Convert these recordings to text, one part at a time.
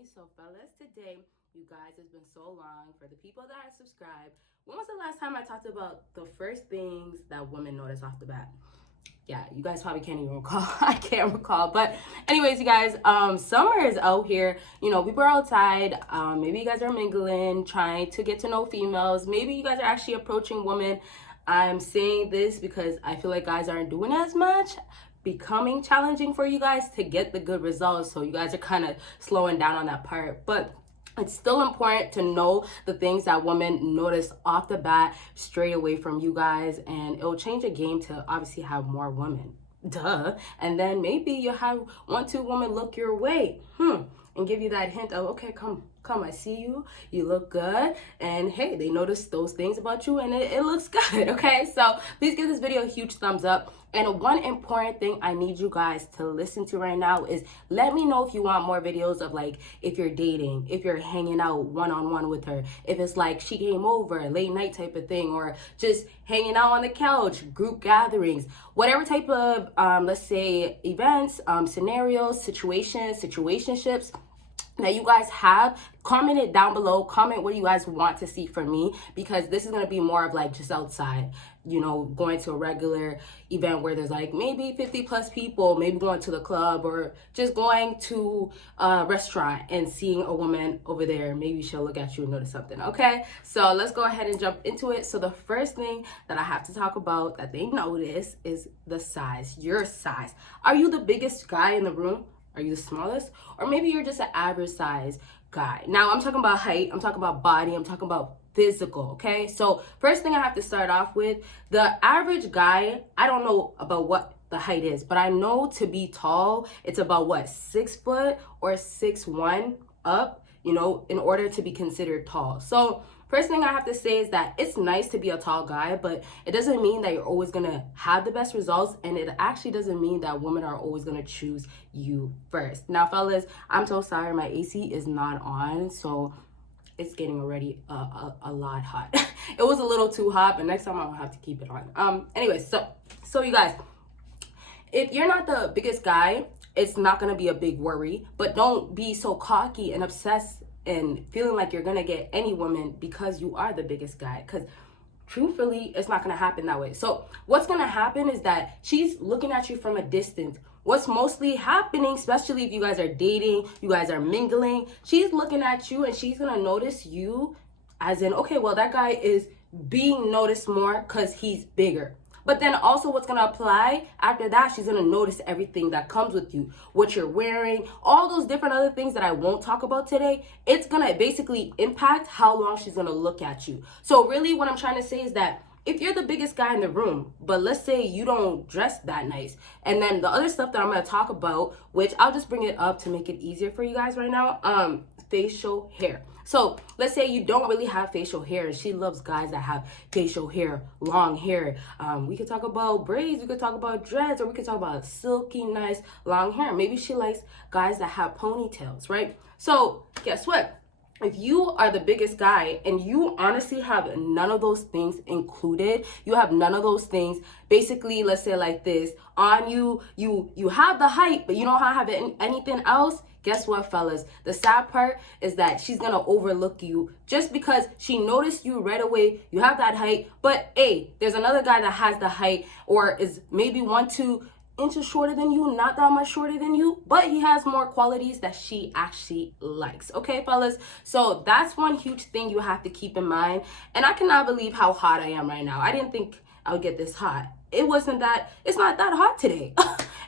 BBossArmy. So fellas, today, you guys, it's been so long. For the people that are subscribed, when was the last time I talked about the first things that women notice off the bat? Yeah, you guys probably can't even recall. I can't recall. But anyways, you guys, summer is out here. You know, people are outside. Maybe you guys are mingling, trying to get to know females. Maybe you guys are actually approaching women. I'm saying this because I feel like guys aren't doing as much, becoming challenging for you guys to get the good results. So you guys are kind of slowing down on that part. But it's still important to know the things that women notice off the bat straight away from you guys, and it'll change the game to obviously have more women. Duh. And then maybe you'll have 1-2 women look your way and give you that hint of, okay, come, I see you, you look good, and hey, they notice those things about you and it looks good. Okay, so please give this video a huge thumbs up. And one important thing I need you guys to listen to right now is, let me know if you want more videos of, like, if you're dating, if you're hanging out one-on-one with her, if it's like she came over, late night type of thing, or just hanging out on the couch, group gatherings, whatever type of, let's say, events, scenarios, situationships that you guys have. Comment it down below. Comment what you guys want to see from me, because this is going to be more of like just outside, you know, going to a regular event where there's like maybe 50 plus people, maybe going to the club, or just going to a restaurant and seeing a woman over there. Maybe she'll look at you and notice something. Okay, so let's go ahead and jump into it. So the first thing that I have to talk about that they notice is the size, your size. Are you the biggest guy in the room? Are you the smallest? Or maybe you're just an average size guy. Now, I'm talking about height, I'm talking about body, I'm talking about physical, okay? So first thing I have to start off with, the average guy, I don't know about what the height is, but I know to be tall, it's about what, 6 foot or 6'1" up, you know, in order to be considered tall. So first thing I have to say is that it's nice to be a tall guy, but it doesn't mean that you're always gonna have the best results, and it actually doesn't mean that women are always gonna choose you first. Now, fellas, I'm so sorry, my AC is not on, so it's getting already a lot hot. It was a little too hot, but next time I'll have to keep it on. Anyways, so you guys, if you're not the biggest guy, it's not gonna be a big worry, but don't be so cocky and obsessed and feeling like you're gonna get any woman because you are the biggest guy, because truthfully, it's not gonna happen that way. So what's gonna happen is that she's looking at you from a distance. What's mostly happening, especially if you guys are dating, you guys are mingling, she's looking at you and she's gonna notice you as in, okay, well, that guy is being noticed more because he's bigger. But then also what's going to apply after that, she's going to notice everything that comes with you, what you're wearing, all those different other things that I won't talk about today. It's going to basically impact how long she's going to look at you. So really what I'm trying to say is that if you're the biggest guy in the room, but let's say you don't dress that nice, and then the other stuff that I'm going to talk about, which I'll just bring it up to make it easier for you guys right now, facial hair. So let's say you don't really have facial hair, and she loves guys that have facial hair, long hair. We could talk about braids, we could talk about dreads, or we could talk about silky, nice, long hair. Maybe she likes guys that have ponytails, right? So guess what? If you are the biggest guy and you honestly have none of those things included, you have none of those things, basically, let's say like this, on you, you have the height, but you don't have anything else. Guess what, fellas? The sad part is that she's gonna overlook you just because she noticed you right away. You have that height, but hey, there's another guy that has the height or is maybe 1-2 inches shorter than you, not that much shorter than you, but he has more qualities that she actually likes. Okay, fellas? So that's one huge thing you have to keep in mind. And I cannot believe how hot I am right now. I didn't think I would get this hot. It's not that hot today.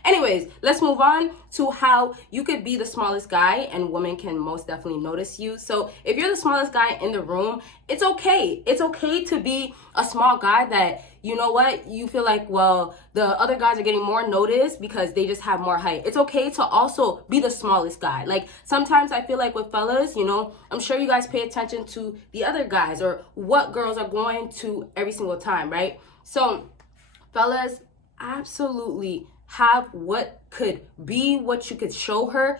Anyways, let's move on to how you could be the smallest guy and women can most definitely notice you. So if you're the smallest guy in the room, it's okay. It's okay to be a small guy that, you know what, you feel like, well, the other guys are getting more notice because they just have more height. It's okay to also be the smallest guy. Like sometimes I feel like with fellas, you know, I'm sure you guys pay attention to the other guys or what girls are going to every single time, right? So fellas, absolutely have what could be what you could show her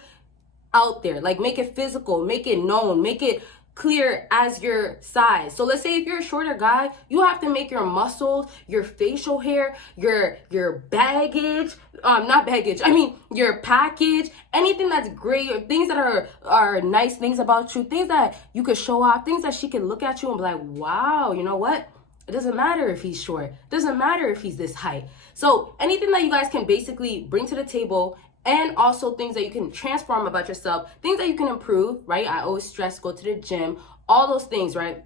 out there. Like make it physical, make it known, make it clear as your size. So let's say if you're a shorter guy, you have to make your muscles, your facial hair, your baggage, not baggage, I mean your package, anything that's great, or things that are nice things about you, things that you could show off, things that she can look at you and be like, wow, you know what? It doesn't matter if he's short. It doesn't matter if he's this height. So anything that you guys can basically bring to the table, and also things that you can transform about yourself, things that you can improve, right? I always stress, go to the gym, all those things, right?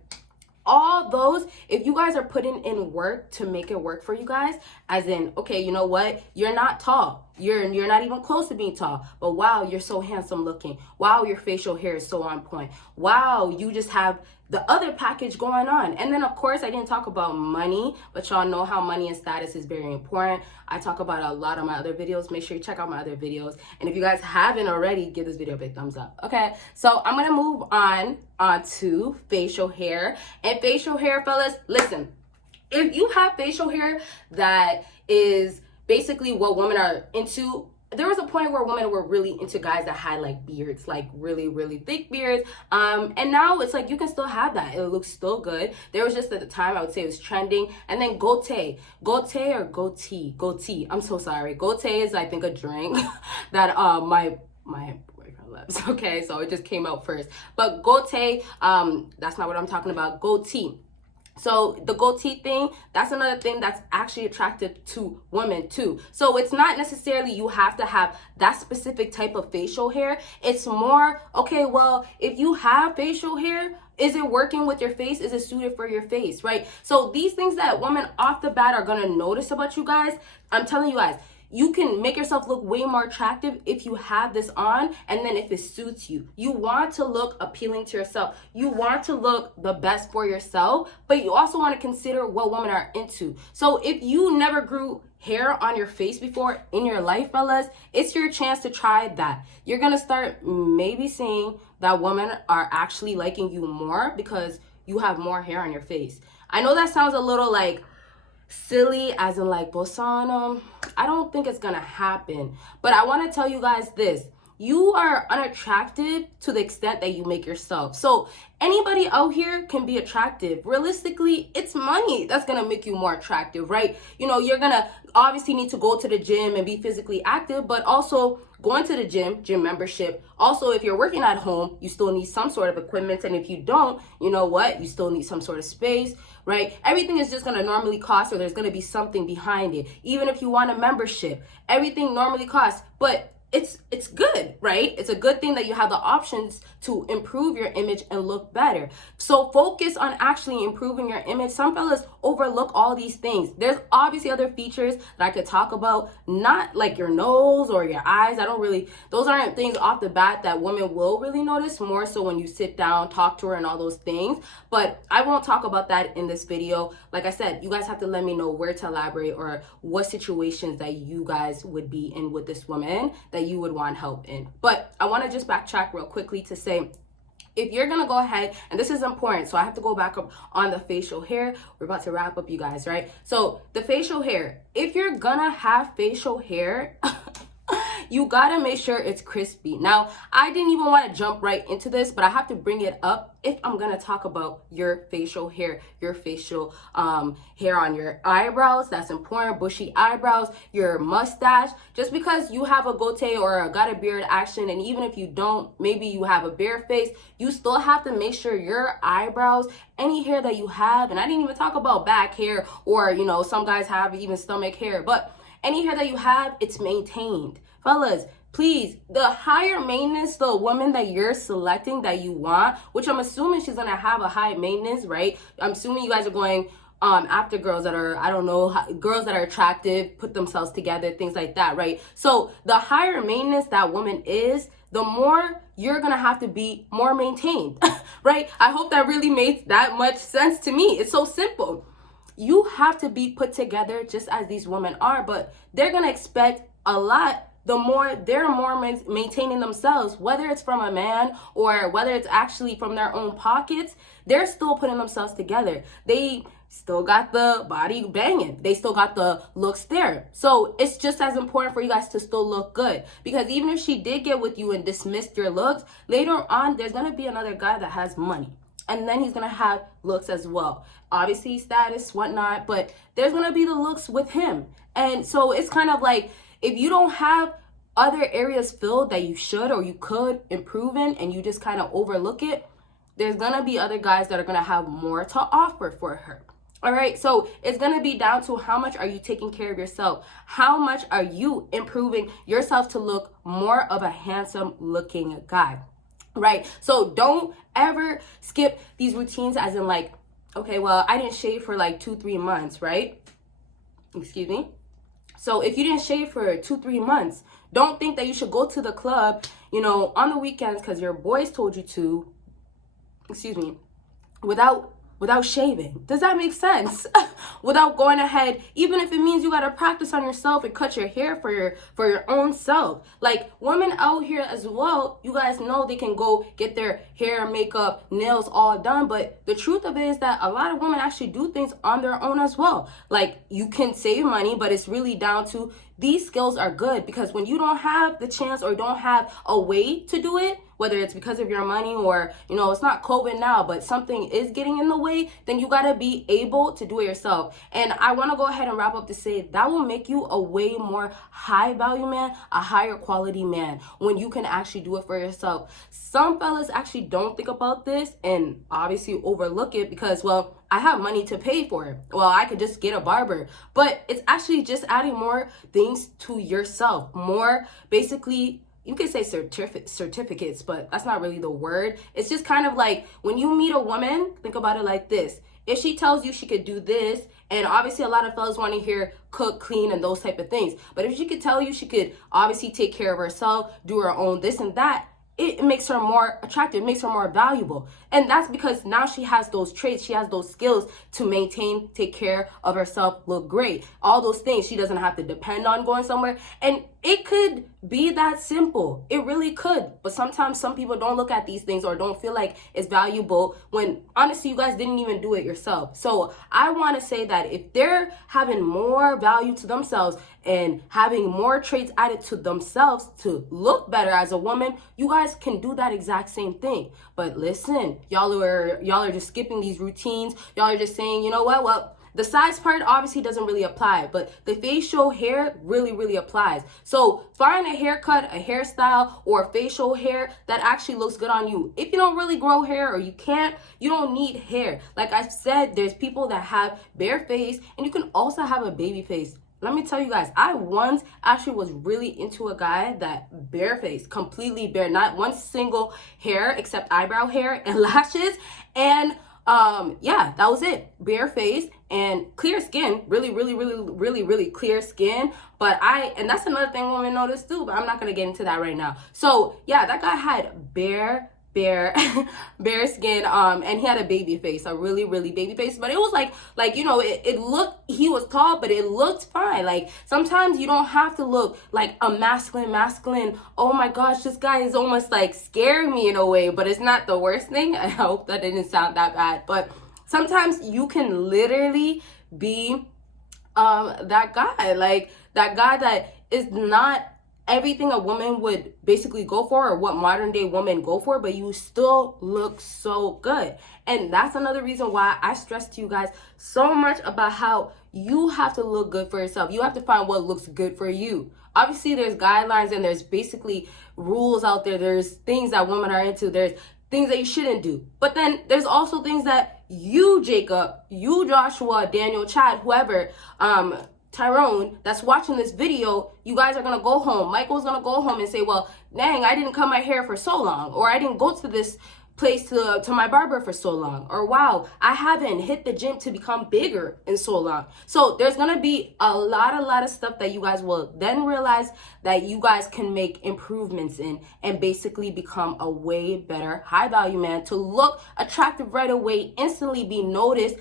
All those, if you guys are putting in work to make it work for you guys, as in, okay, you know what? You're not tall. You're not even close to being tall. But wow, you're so handsome looking. Wow, your facial hair is so on point. Wow, you just have the other package going on. And then of course, I didn't talk about money, but y'all know how money and status is very important. I talk about a lot on my other videos. Make sure you check out my other videos. And if you guys haven't already, give this video a big thumbs up. Okay, so I'm gonna move on to facial hair. And facial hair, fellas, listen, if you have facial hair that is basically what women are into, there was a point where women were really into guys that had like beards, like really, really thick beards. And now it's like you can still have that. It looks still good. There was just at the time, I would say it was trending. And then goatee or goatee. I'm so sorry. Goatee is, I think, a drink that my boyfriend loves. Okay, so it just came out first. But goatee, that's not what I'm talking about. Goatee. So the goatee thing, that's another thing that's actually attractive to women too. So it's not necessarily you have to have that specific type of facial hair. It's more, okay, well, if you have facial hair, is it working with your face? Is it suited for your face, right? So these things that women off the bat are gonna notice about you guys, I'm telling you guys, you can make yourself look way more attractive if you have this on, and then if it suits you. You want to look appealing to yourself. You want to look the best for yourself, but you also want to consider what women are into. So if you never grew hair on your face before in your life, fellas, it's your chance to try that. You're going to start maybe seeing that women are actually liking you more because you have more hair on your face. I know that sounds a little like silly, as in like bossana. I don't think it's gonna happen, but I want to tell you guys this: you are unattractive to the extent that you make yourself. So anybody out here can be attractive. Realistically, it's money that's gonna make you more attractive, right? You know, you're gonna obviously need to go to the gym and be physically active, but also going to the gym membership. Also, if you're working at home, you still need some sort of equipment, and if you don't, you know what? You still need some sort of space, right? Everything is just gonna normally cost, or there's gonna be something behind it. Even if you want a membership, everything normally costs, but it's good, right? It's a good thing that you have the options to improve your image and look better. So focus on actually improving your image. Some fellas overlook all these things. There's obviously other features that I could talk about, not like your nose or your eyes. Those aren't things off the bat that women will really notice, more so when you sit down, talk to her and all those things. But I won't talk about that in this video. Like I said, you guys have to let me know where to elaborate or what situations that you guys would be in with this woman that you would want help in. But I want to just backtrack real quickly to say, if you're gonna go ahead, and this is important, so I have to go back up on the facial hair. We're about to wrap up, you guys, right? So the facial hair, if you're gonna have facial hair, you gotta make sure it's crispy. Now, I didn't even want to jump right into this, but I have to bring it up if I'm gonna talk about your facial hair, your facial hair on your eyebrows. That's important. Bushy eyebrows, your mustache. Just because you have a goatee or got a beard action, and even if you don't, maybe you have a bare face, you still have to make sure your eyebrows, any hair that you have, and I didn't even talk about back hair, or you know, some guys have even stomach hair, but any hair that you have, it's maintained. Fellas, please, the higher maintenance the woman that you're selecting that you want, which I'm assuming she's gonna have a high maintenance, right? I'm assuming you guys are going after girls that are, I don't know, girls that are attractive, put themselves together, things like that, right? So the higher maintenance that woman is, the more you're gonna have to be more maintained, right? I hope that really made that much sense to me. It's so simple. You have to be put together just as these women are, but they're gonna expect a lot the more they're more maintaining themselves, whether it's from a man or whether it's actually from their own pockets. They're still putting themselves together. They still got the body banging. They still got the looks there. So it's just as important for you guys to still look good, because even if she did get with you and dismissed your looks, later on there's going to be another guy that has money, and then he's going to have looks as well. Obviously status, whatnot, but there's going to be the looks with him. And so it's kind of like, if you don't have other areas filled that you should or you could improve in, and you just kind of overlook it, there's going to be other guys that are going to have more to offer for her. All right, so it's going to be down to how much are you taking care of yourself? How much are you improving yourself to look more of a handsome looking guy? Right? So don't ever skip these routines as in like, okay, well, I didn't shave for like 2-3 months, right? Excuse me. So if you didn't shave for 2-3 months, don't think that you should go to the club, you know, on the weekends because your boys told you to, excuse me, without shaving. Does that make sense? Without going ahead, even if it means you got to practice on yourself and cut your hair for your own self. Like, women out here as well, you guys know they can go get their hair, makeup, nails all done, but the truth of it is that a lot of women actually do things on their own as well. Like, you can save money, but it's really down to these skills are good, because when you don't have the chance or don't have a way to do it, whether it's because of your money or, you know, it's not COVID now, but something is getting in the way, then you got to be able to do it yourself. And I want to go ahead and wrap up to say that will make you a way more high value man, a higher quality man, when you can actually do it for yourself. Some fellas actually don't think about this and obviously overlook it because, well, I have money to pay for it. Well, I could just get a barber. But it's actually just adding more things to yourself. More, basically, you could say certificates, but that's not really the word. It's just kind of like when you meet a woman, think about it like this. If she tells you she could do this, and obviously a lot of fellas want to hear cook, clean, and those type of things. But if she could tell you she could obviously take care of herself, do her own this and that, it makes her more attractive, makes her more valuable. And that's because now she has those traits, she has those skills to maintain, take care of herself, look great. All those things, she doesn't have to depend on going somewhere. And it could be that simple. It really could. But sometimes some people don't look at these things or don't feel like it's valuable when honestly you guys didn't even do it yourself. So I want to say that if they're having more value to themselves and having more traits added to themselves to look better as a woman, you guys can do that exact same thing. But listen, y'all are just skipping these routines. Y'all are just saying, you know what? Well, the size part obviously doesn't really apply, but the facial hair really, really applies. So find a haircut, a hairstyle, or facial hair that actually looks good on you. If you don't really grow hair or you don't need hair. Like I said, there's people that have bare face, and you can also have a baby face. Let me tell you guys, I once actually was really into a guy that bare face, completely bare, not one single hair except eyebrow hair and lashes. And yeah, that was it. Bare face and clear skin, really clear skin. But and that's another thing women notice too, but I'm not going to get into that right now. So yeah, that guy had bare skin, and he had a baby face, a really baby face, but it was like you know, it looked, he was tall, but it looked fine. Like sometimes you don't have to look like a masculine, oh my gosh, this guy is almost like scaring me in a way, but it's not the worst thing. I hope that didn't sound that bad, but sometimes you can literally be that guy, like that guy that is not everything a woman would basically go for or what modern day women go for, but you still look so good. And that's another reason why I stress to you guys so much about how you have to look good for yourself. You have to find what looks good for you. Obviously there's guidelines and there's basically rules out there. There's things that women are into. There's things that you shouldn't do. But then there's also things that you, Jacob, you, Joshua, Daniel, Chad, whoever, Tyrone, that's watching this video, you guys are going to go home. Michael's going to go home and say, well, dang, I didn't cut my hair for so long. Or I didn't go to this place to my barber for so long. Or wow, I haven't hit the gym to become bigger in so long. So there's going to be a lot of stuff that you guys will then realize that you guys can make improvements in and basically become a way better high value man to look attractive right away, instantly be noticed.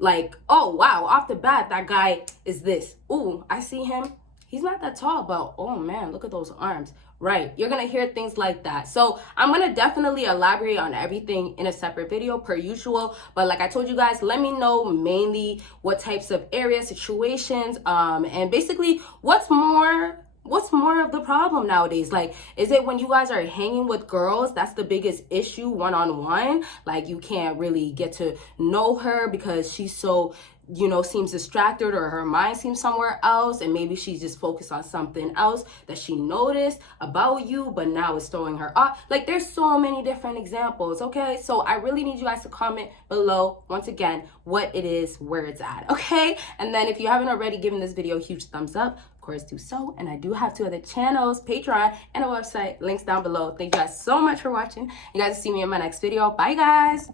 Like, oh, wow, off the bat, that guy is this. Ooh, I see him. He's not that tall, but oh, man, look at those arms. Right, you're gonna hear things like that. So I'm gonna definitely elaborate on everything in a separate video per usual. But like I told you guys, let me know mainly what types of areas, situations, and basically what's more of the problem nowadays. Like, is it when you guys are hanging with girls, that's the biggest issue one-on-one? Like, you can't really get to know her because she's so, you know, seems distracted, or her mind seems somewhere else, and maybe she's just focused on something else that she noticed about you, but now it's throwing her off. Like, there's so many different examples, okay? So I really need you guys to comment below, once again, what it is, where it's at, okay? And then if you haven't already given this video a huge thumbs up, of course do so. And I do have 2 other channels, Patreon and a website, links down below. Thank you guys so much for watching. You guys will see me in my next video. Bye, guys.